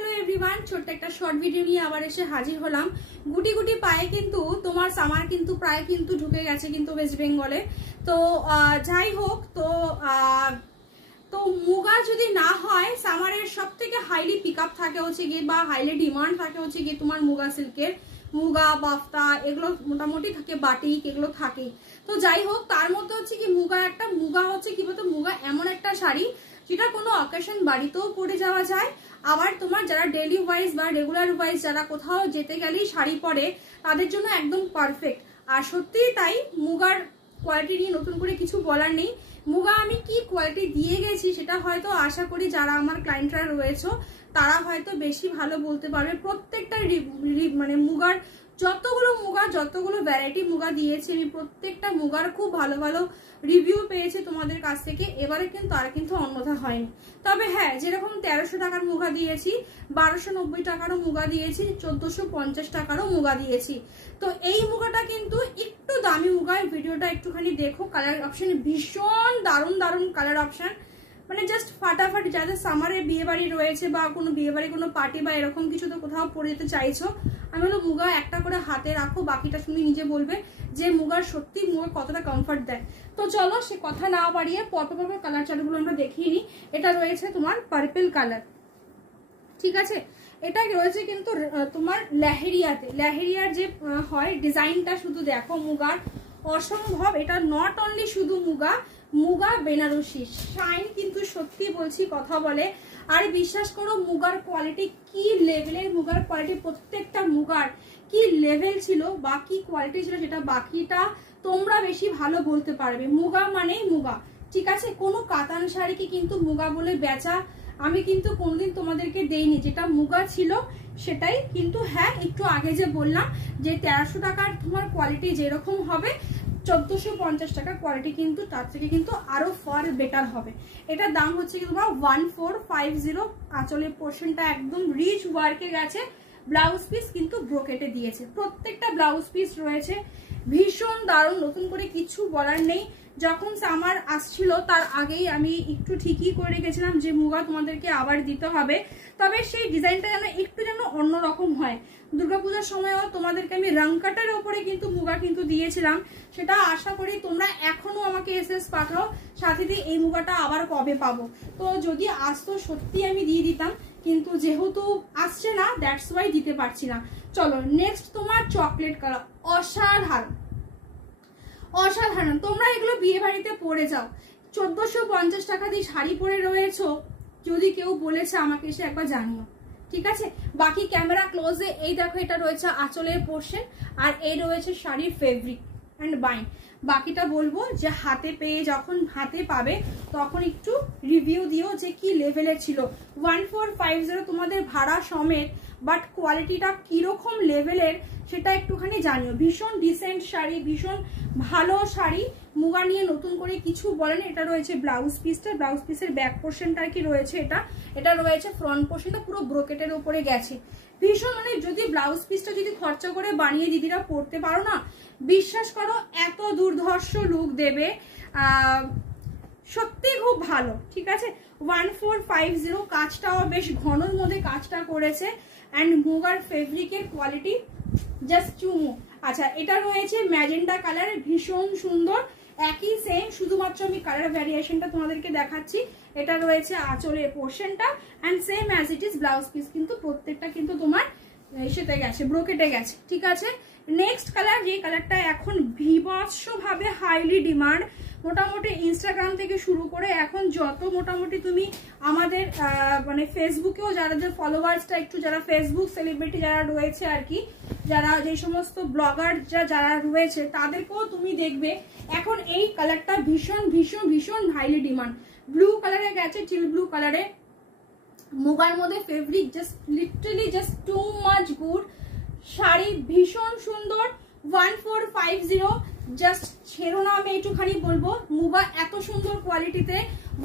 Hello everyone, ছোট্ট একটা short video নিয়ে আবার এসে হাজির হলাম। গুটি গুটি পায়ে কিন্তু তোমার সামার কিন্তু প্রায় কিন্তু ঢুকে গেছে কিন্তু ওয়েস্ট বেঙ্গলে। তো যাই হোক, তো মুগা যদি না হয়, সামারের সব থেকে হাইলি পিক আপ থাকে হচ্ছে গিয়ে বা হাইলি ডিমান্ড থাকে হচ্ছে গিয়ে তোমার মুগা সিল্কের, মুগা বাফতা এগুলো মোটামুটি থাকে, বাটিক এগুলো থাকে। তো যাই হোক, তার মধ্যে হচ্ছে কি মুগা হচ্ছে কি বলতো, মুগা এমন একটা শাড়ি যেটা কোনো অকেশন বাড়িতেও পরে যাওয়া যায়। আবার তোমার যারা ডেইলি ওয়াইজ বা রেগুলার ওয়াইজ যারা কোথাও যেতে গেলেই শাড়ি পরে তাদের জন্য একদম পারফেক্ট। আর সত্যিই তাই, মুগার কোয়ালিটি নিয়ে নতুন করে কিছু বলার নেই। মুগা আমি কি কোয়ালিটি দিয়ে গেছি সেটা হয়তো আশা করি যারা আমার ক্লায়েন্টরা রয়েছে তারা হয়তো বেশি ভালো বলতে পারবে। প্রত্যেকটা মানে মুগার যতগুলো ভ্যারাইটি মুগা দিয়েছি আমি, প্রত্যেকটা মুগার খুব ভালো ভালো রিভিউ পেয়েছি তোমাদের কাছ থেকে। এবারে কিন্তু আর কিন্তু অন্যথা হয়নি। তবে হ্যাঁ, যেরকম 1300 টাকার মুগা দিয়েছি, 1290 টাকারও মুগা দিয়েছি, 1450 টাকারও মুগা দিয়েছি। তো এই মুগাটা কিন্তু একটু দামি মুগার, ভিডিওটা একটুখানি দেখো। কালার অপশন ভীষণ দারুণ দারুণ কালার অপশন, মানে জাস্ট ফাটাফাটি। যাদের সামারে বিয়ে বাড়ি রয়েছে বা কোনো বিয়ে বাড়ি কোনো পার্টি বা এরকম কিছু তো কোথাও পরে যেতে চাইছো, আমি বলো মুগা একটা করে হাতে রাখো, বাকিটা শুনে নিজে বলবে যে মুগার সত্যি মুগা কতটা কমফর্ট দেয়। তো চলো সে কথা না বাড়িয়ে পরপর কালার চার্টগুলো আমরা দেখিয়ে নিই। এটা রয়েছে তোমার পার্পল কালার, ঠিক আছে। এটা রয়েছে কিন্তু তোমার লেহেরিয়ার যে হয় ডিজাইনটা, শুধু দেখো মুগার অসম্ভব। এটা নট অনলি শুধু মুগা বেনারসি শাইন কিন্তু সত্যি বলছি কথা বলে। আর বিশ্বাস করো মুগার কোয়ালিটি কি লেভেলের, মুগার কোয়ালিটি প্রত্যেকটা মুগার কি লেভেল ছিল বা কি কোয়ালিটি ছিল সেটা বাকিটা তোমরা বেশি ভালো বলতে পারবে। মুগা মানেই মুগা, ঠিক আছে। কোনো কাতান শাড়িকে কিন্তু মুগা বলে বেচা আমি কিন্তু কোনদিন তোমাদেরকে দেইনি। যেটা মুগা ছিল সেটাই কিন্তু। হ্যাঁ, একটু আগে যে বললাম যে 1300 টাকার তোমার কোয়ালিটি যেরকম হবে, 1450 টাকা কোয়ালিটি কিন্তু তার থেকে কিন্তু আরো ফার বেটার হবে। এটার দাম হচ্ছে কি তোমার 1450। আঁচলের পোর্শনটা একদম রিচ ওয়ার্কে গেছে, ব্লাউজ পিস কিন্তু ব্রোকেটে দিয়েছে। প্রত্যেকটা ব্লাউজ পিস রয়েছে ভীষণ দারুণ, নতুন করে কিছু বলার নেই। যখন সামার আসছিল তার আগেই আমি একটু ঠিকই করে রেখেছিলাম যে মুগা তোমাদেরকে আবার দিতে হবে, তবে সেই ডিজাইনটা যেন অন্যরকম হয়। দুর্গাপূজার সময়ও তোমাদেরকে আমি রংকাটার ওপরে কিন্তু মুগা কিন্তু দিয়েছিলাম, সেটা আশা করি তোমরা এখনো আমাকে এসএস পাঠাও সাথে দিয়ে এই মুগাটা আবার কবে পাবো। তো যদি আসতো সত্যি আমি দিয়ে দিতাম, কিন্তু যেহেতু আসছে না দ্যাটস ওয়াই দিতে পারছি না। চলো নেক্সট তোমার চকলেট কালার, অসাধারণ। তোমরা এগুলো বিয়ে বাড়িতে পরে যাও। 1450 টাকা দিয়ে শাড়ি পরে রয়েছো, যদি কেউ বলেছে আমাকে এসে একবার জানিও, ঠিক আছে। বাকি ক্যামেরা ক্লোজে এই দেখো, এটা রয়েছে আঁচলের পোর্শন আর এই রয়েছে শাড়ির ফেব্রিক অ্যান্ড বাইন। বাকিটা বলবো যে যখন হাতে পাবে তখন একটু রিভিউ দিও যে কি লেভেলের ছিল। 1450 তোমাদের ভাড়া সমেত, বাট কোয়ালিটিটা কিরকম লেভেলের সেটা একটুখানি জানিও। ভীষণ ডিসেন্ট শাড়ি, ভীষণ ভালো শাড়ি। মুগা নিয়ে নতুন করে কিছু বলেন। এটা রয়েছে ব্লাউজ পিসটা, ব্লাউজ পিসের ব্যাক পোর্শনটা কি রয়েছে, এটা রয়েছে ফ্রন্ট পোর্শনটা পুরো ব্রোকেটের উপরে গেছে। ভীষণ মানে যদি ব্লাউজ পিসটা যদি খরচা করে বানিয়ে দিদিরা পরতে পারো না, বিশ্বাস করো এত দুর্ধর্ষ লুক দেবে, সত্যি খুব ভালো, ঠিক আছে। 1450, কাজটাও বেশ ঘনর মধ্যে কাজটা করেছে অ্যান্ড মুগার ফেব্রিকের কোয়ালিটি জাস্ট চুমু। আচ্ছা, এটা রয়েছে ম্যাজেন্টা কালার, ভীষণ সুন্দর, একই সেম, শুধুমাত্র আমি কালার ভ্যারিয়েশনটা তোমাদেরকে দেখাচ্ছি। এটা রয়েছে আঁচলের পোর্শনটা and same as it is blouse piece কিন্তু প্রত্যেকটা কিন্তু তোমার এসেতে গেছে, ব্রোকেটে গেছে, ঠিক আছে। নেক্সট কালার, যে কালারটা এখন বিভৎসভাবে হাইলি ডিমান্ড, মোটামুটি ইনস্টাগ্রাম থেকে শুরু করে এখন যত মোটামুটি তুমি আমাদের মানে ফেসবুকেও যাদের ফলোয়ার্সটা একটু, যারা ফেসবুক সেলিব্রিটি যারা রয়েছে আর কি, যারা যে সমস্ত ব্লগার যারা রয়েছে তাদেরকেও তুমি দেখবে এখন এই কালারটা ভীষণ ভীষণ ভীষণ হাইলি ডিমান্ড। ব্লু কালারে গেছে, টিল ব্লু কালারে, মুগার মধ্যে fabric just literally just too much good. Sari ভীষণ সুন্দর। 1450, জাস্ট ছেড়ো না, আমি একটুখানি বলবো মুগা এত সুন্দর কোয়ালিটিতে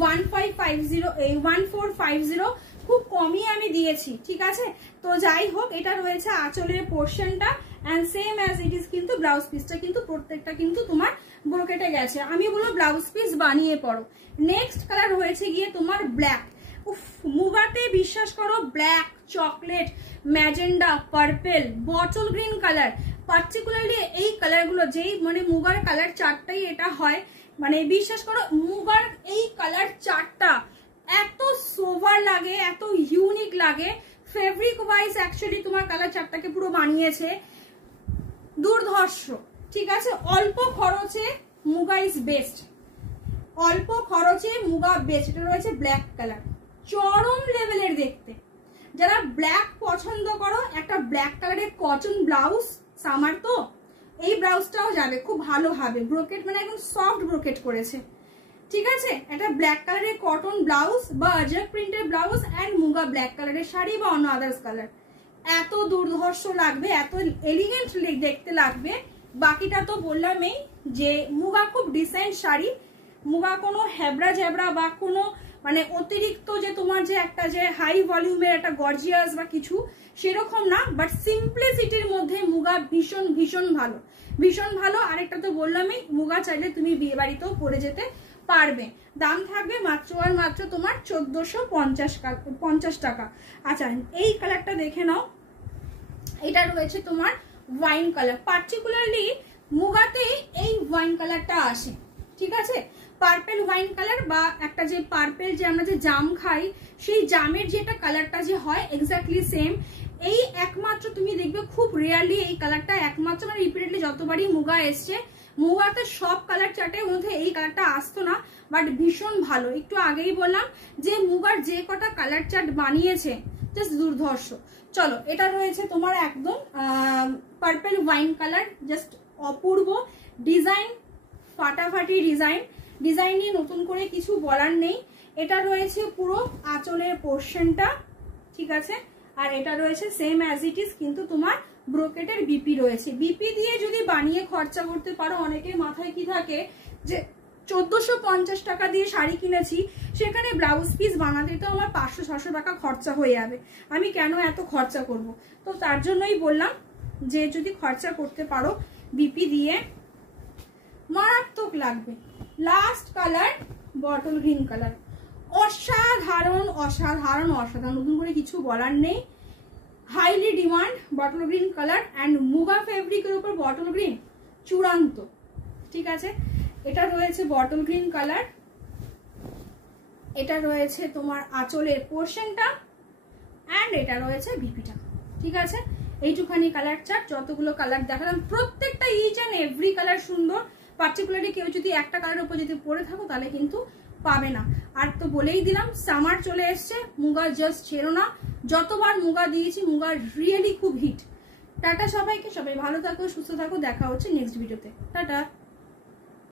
1450 খুব কমই আমি দিয়েছি, ঠিক আছে। তো যাই হোক, এটা রয়েছে আঁচলের পোর্শনটা and same as it is কিন্তু ব্লাউজ পিসটা কিন্তু প্রত্যেকটা কিন্তু তোমার ব্রোকেটে গেছে। আমি বলবো ব্লাউজ পিস বানিয়ে পড়ো। নেক্সট কালার হয়েছে গিয়ে তোমার ব্ল্যাক। উফ, মুগাতে বিশ্বাস করো black chocolate, magenta, purple, bottle green colour. Particularly এই কালারগুলো যেই মানে মুগার কালার চারটাই এটা হয়, মানে বিশ্বাস করো মুগার এই কালার চারটা এত সোভার লাগে, এত ইউনিক লাগে। ফেব্রিক ওয়াইজ অ্যাকচুয়ালি তোমার কালার চারটাকে পুরো বানিয়েছে দুর্ধর্ষ, ঠিক আছে। অল্প খরচে মুগা ইজ বেস্ট, অল্প খরচে মুগা বেস্ট। এটা রয়েছে ব্ল্যাক কালার, চরম লেভেলের দেখতে। যারা ব্ল্যাক পছন্দ করো, একটা ব্ল্যাক কালারের কটন ব্লাউজ, সামার তো এই ব্লাউজটাও যাবে, খুব ভালো হবে। ব্রোকেট মানে একদম সফট ব্রোকেট করেছে, ঠিক আছে। একটা ব্ল্যাক কালারের কটন ব্লাউজ বা আজরাক প্রিন্টের ব্লাউজ অ্যান্ড মুগা ব্ল্যাক কালারের শাড়ি বা অন্য আদার্স কালার, এত দুর্ধর্ষ লাগবে, এত এলিগেন্ট দেখতে লাগবে। বাকিটা তো বললামই যে মুগা খুব ডিসেন্ট শাড়ি, মুগা কোনো হেবড়া জ্যাবড়া বা কোনো মানে অতিরিক্ত যে তোমার যে একটা যে হাই ভলিউমের একটা গর্জিয়াস বা কিছু সেরকম না, বাট সিম্পলিসিটির মধ্যে মুগা ভীষণ ভীষণ ভালো, ভীষণ ভালো। আরেকটা তো বললামই, মুগা চাইলে তুমি বিয়ে বাড়িতেও পরে যেতে পারবে। দাম থাকবে মাত্র আর মাত্র তোমার 1450 টাকা। আচ্ছা এই কালারটা দেখে নাও, এটা রয়েছে তোমার ওয়াইন কালার। পার্টিকুলারলি মুগাতে এই ওয়াইন কালারটা আসে, ঠিক আছে। পার্পেল ওয়াইন কালার বা একটা যে পার্পেল যে আমরা যে জাম খাই সেই জামের যেটা কালারটা যে হয় এক্স্যাক্টলি সেম। এই একমাত্র তুমি দেখবে খুব রেয়ারলি এই কালারটা একমাত্র, মানে রিপিটেডলি যতবারই মুগা এসছে, মুগাতে সব কালার চার্টের মধ্যে এই কালারটা আসতো না, বাট ভীষণ ভালো। একটু আগেই বললাম যে মুগার যে কটা কালার চার্ট বানিয়েছে জাস্ট দুর্ধর্ষ। চলো এটা রয়েছে তোমার একদম পার্পেল ওয়াইন কালার, জাস্ট অপূর্ব ডিজাইন, ফাটাফাটি ডিজাইন। ডিজাইন নিয়ে নতুন করে কিছু বলার নেই। এটা রয়েছে পুরো আঁচলের পোর্শনটা, ঠিক আছে। আর এটা রয়েছে সেম অ্যাজ ইট ইজ, কিন্তু তোমার ব্রোকেটের বিপি রয়েছে। বিপি দিয়ে যদি বানিয়ে খরচা করতে পারো, অনেকের মাথায় কি থাকে যে 1450 টাকা দিয়ে শাড়ি কিনেছি, সেখানে ব্লাউজ পিস বানাতে তো আমার 500-600 টাকা খরচা হয়ে যাবে, আমি কেন এত খরচা করব। তো তার জন্যই বললাম যে যদি খরচা করতে পারো বিপি দিয়ে মারাত্মক লাগবে। Last colour bottle green colour, অসাধারণ অসাধারণ অসাধারণ, নতুন করে কিছু বলার নেই। Highly demand bottle green colour and muga ফেব্রিকের উপর বটল গ্রিন চূড়ান্ত, ঠিক আছে। এটা রয়েছে বটল গ্রিন কালার, এটা রয়েছে তোমার আঁচলের পোর্শনটা অ্যান্ড এটা রয়েছে বিপিটা, ঠিক আছে। এইটুখানি কালার চার্ট, যতগুলো কালার দেখালাম প্রত্যেকটা ইচ অ্যান্ড এভরি কালার সুন্দর। পার্টিকুলারলি কেউ যদি একটা কালারের উপর যদি পরে থাকো তাহলে কিন্তু পাবে না। আর তো বলেই দিলাম সামার চলে এসছে, মুগা জাস্ট ছেড়ো না। যতবার মুগা দিয়েছি মুগা রিয়েলি খুব হিট। টাটা সবাইকে, সবাই ভালো থাকো, সুস্থ থাকো, দেখা হচ্ছে নেক্সট ভিডিওতে। টাটা।